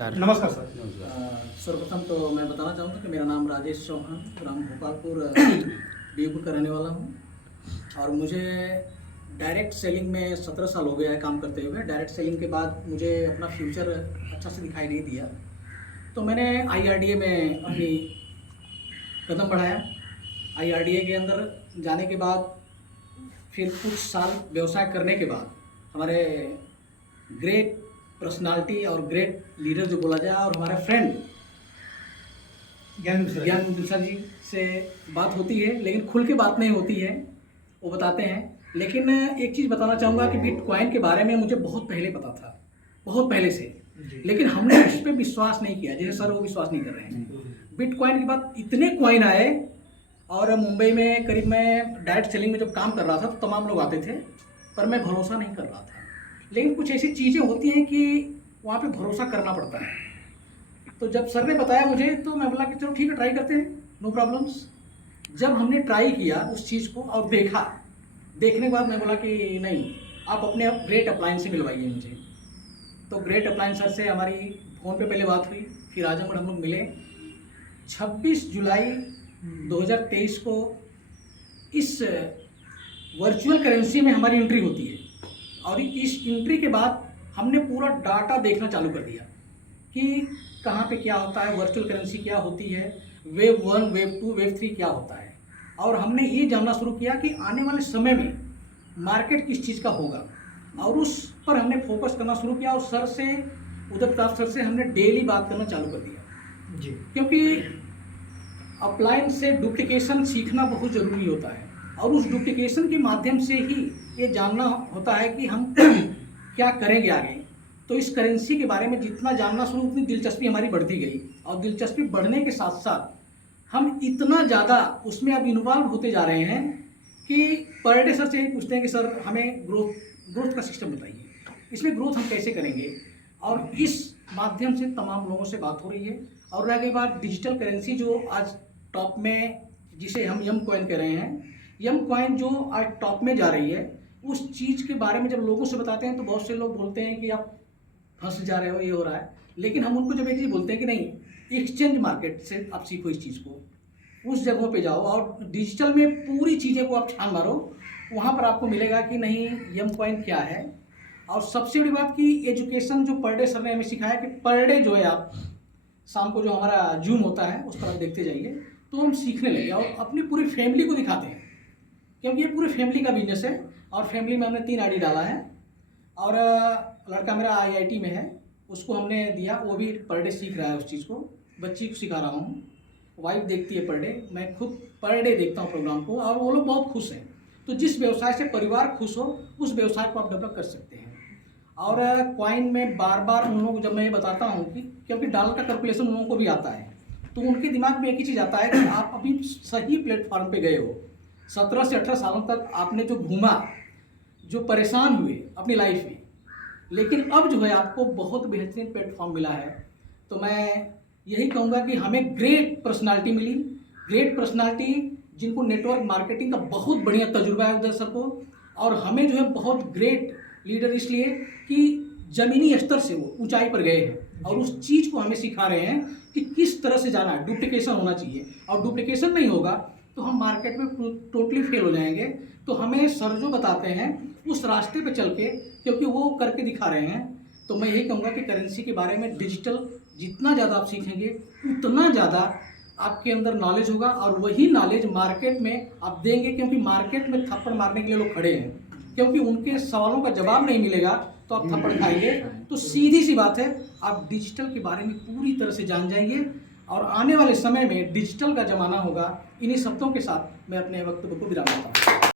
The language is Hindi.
नमस्कार सर। सर्वप्रथम तो मैं बताना चाहूँगा कि मेरा नाम राजेश चौहान, ग्राम भोपालपुर बीएपुर का रहने वाला हूँ और मुझे डायरेक्ट सेलिंग में 17 साल हो गया है काम करते हुए। डायरेक्ट सेलिंग के बाद मुझे अपना फ्यूचर अच्छा से दिखाई नहीं दिया, तो मैंने IRDA में अपनी कदम बढ़ाया। IRDA के अंदर जाने के बाद फिर कुछ साल व्यवसाय करने के बाद हमारे ग्रेट पर्सनालिटी और ग्रेट लीडर जो बोला जाए और हमारे फ्रेंड ज्ञान मिश्रा जी से बात होती है, लेकिन खुल के बात नहीं होती है, वो बताते हैं। लेकिन एक चीज़ बताना चाहूँगा कि बिटकॉइन के बारे में मुझे बहुत पहले पता था, बहुत पहले से, लेकिन हमने इस पर विश्वास नहीं किया, जैसे सर वो विश्वास नहीं कर रहे हैं। बिटकॉइन के बाद इतने कॉइन आए और मुंबई में करीब मैं डायरेक्ट सेलिंग में जब काम कर रहा था तो तमाम लोग आते थे, पर मैं भरोसा नहीं कर रहा था। लेकिन कुछ ऐसी चीज़ें होती हैं कि वहाँ पे भरोसा करना पड़ता है। तो जब सर ने बताया मुझे तो मैं बोला कि चलो ठीक है, ट्राई करते हैं, नो प्रॉब्लम्स। जब हमने ट्राई किया उस चीज़ को और देखने के बाद मैं बोला कि नहीं, आप अपने ग्रेट अप्लायंस से मिलवाइए मुझे। तो ग्रेट अप्लायंस सर से हमारी फ़ोन पे पहले बात हुई, फिर आजमगढ़ हम लोग मिले। 26 जुलाई 2023 को इस वर्चुअल करेंसी में हमारी एंट्री होती है और इस एंट्री के बाद हमने पूरा डाटा देखना चालू कर दिया कि कहाँ पे क्या होता है, वर्चुअल करेंसी क्या होती है, वेव 1, वेव 2, वेव 3 क्या होता है। और हमने ये जानना शुरू किया कि आने वाले समय में मार्केट किस चीज़ का होगा और उस पर हमने फोकस करना शुरू किया। और सर से, उदय प्रताप सर से हमने डेली बात करना चालू कर दिया जी, क्योंकि अपलाइन से डुप्लीकेशन सीखना बहुत ज़रूरी होता है और उस डुप्लीकेशन के माध्यम से ही ये जानना होता है कि हम क्या करेंगे आगे। तो इस करेंसी के बारे में जितना जानना शुरू, उतनी दिलचस्पी हमारी बढ़ती गई और दिलचस्पी बढ़ने के साथ साथ हम इतना ज़्यादा उसमें अब इन्वॉल्व होते जा रहे हैं कि पर डे सर से यही पूछते हैं कि सर हमें ग्रोथ का सिस्टम बताइए, इसमें ग्रोथ हम कैसे करेंगे। और इस माध्यम से तमाम लोगों से बात हो रही है। और रह गई बात डिजिटल करेंसी, जो आज टॉप में, जिसे हम यम कॉइन कह रहे हैं, यम कॉइन जो आज टॉप में जा रही है, उस चीज़ के बारे में जब लोगों से बताते हैं तो बहुत से लोग बोलते हैं कि आप फंस जा रहे हो, ये हो रहा है। लेकिन हम उनको जब एक चीज़ बोलते हैं कि नहीं, एक्सचेंज मार्केट से आप सीखो इस चीज़ को, उस जगहों पे जाओ और डिजिटल में पूरी चीज़ें को आप छान मारो, वहाँ पर आपको मिलेगा कि नहीं यम कॉइन क्या है। और सबसे बड़ी बात कि एजुकेशन जो पर डे सर ने हमें सिखाया कि पर डे जो है आप शाम को जो हमारा जूम होता है उस पर आप देखते जाइए, तो हम सीखने लगे और अपनी पूरी फैमिली को दिखाते हैं, क्योंकि ये पूरी फैमिली का बिजनेस है। और फैमिली में हमने 3 आईडी डाला है और लड़का मेरा IIT में है, उसको हमने दिया, वो भी पर डे सीख रहा है उस चीज़ को। बच्ची को सिखा रहा हूँ, वाइफ देखती है पर डे, मैं खुद पर डे देखता हूँ प्रोग्राम को और वो लोग बहुत खुश हैं। तो जिस व्यवसाय से परिवार खुश हो उस व्यवसाय को आप डेवलप कर सकते हैं। और कॉइन में बार बार उन लोगों को जब मैं ये बताता हूँ कि क्योंकि डॉलर का कैलकुलेशन उन लोगों को भी आता है, तो उनके दिमाग में एक ही चीज़ आता है कि आप अभी सही प्लेटफॉर्म पे गए हो। 17 से 18 सालों तक आपने जो घूमा, जो परेशान हुए अपनी लाइफ में, लेकिन अब जो है आपको बहुत बेहतरीन प्लेटफॉर्म मिला है। तो मैं यही कहूँगा कि हमें ग्रेट पर्सनालिटी मिली, ग्रेट पर्सनालिटी जिनको नेटवर्क मार्केटिंग का बहुत बढ़िया तजुर्बा है उधर सर को। और हमें जो है बहुत ग्रेट लीडर इसलिए कि ज़मीनी स्तर से वो ऊंचाई पर गए हैं और उस चीज़ को हमें सिखा रहे हैं कि किस तरह से जाना है। डुप्लीकेशन होना चाहिए और डुप्लीकेशन नहीं होगा तो हम मार्केट में टोटली फेल हो जाएंगे। तो हमें सर जो बताते हैं उस रास्ते पे चल के, क्योंकि वो करके दिखा रहे हैं। तो मैं यही कहूँगा कि करेंसी के बारे में डिजिटल जितना ज़्यादा आप सीखेंगे उतना ज़्यादा आपके अंदर नॉलेज होगा और वही नॉलेज मार्केट में आप देंगे, क्योंकि मार्केट में थप्पड़ मारने के लिए लोग खड़े हैं, क्योंकि उनके सवालों का जवाब नहीं मिलेगा तो आप थप्पड़ खाएंगे। तो सीधी सी बात है, आप डिजिटल के बारे में पूरी तरह से जान जाएंगे और आने वाले समय में डिजिटल का ज़माना होगा। इन्हीं शब्दों के साथ मैं अपने वक्तव्य को विराम देता हूँ।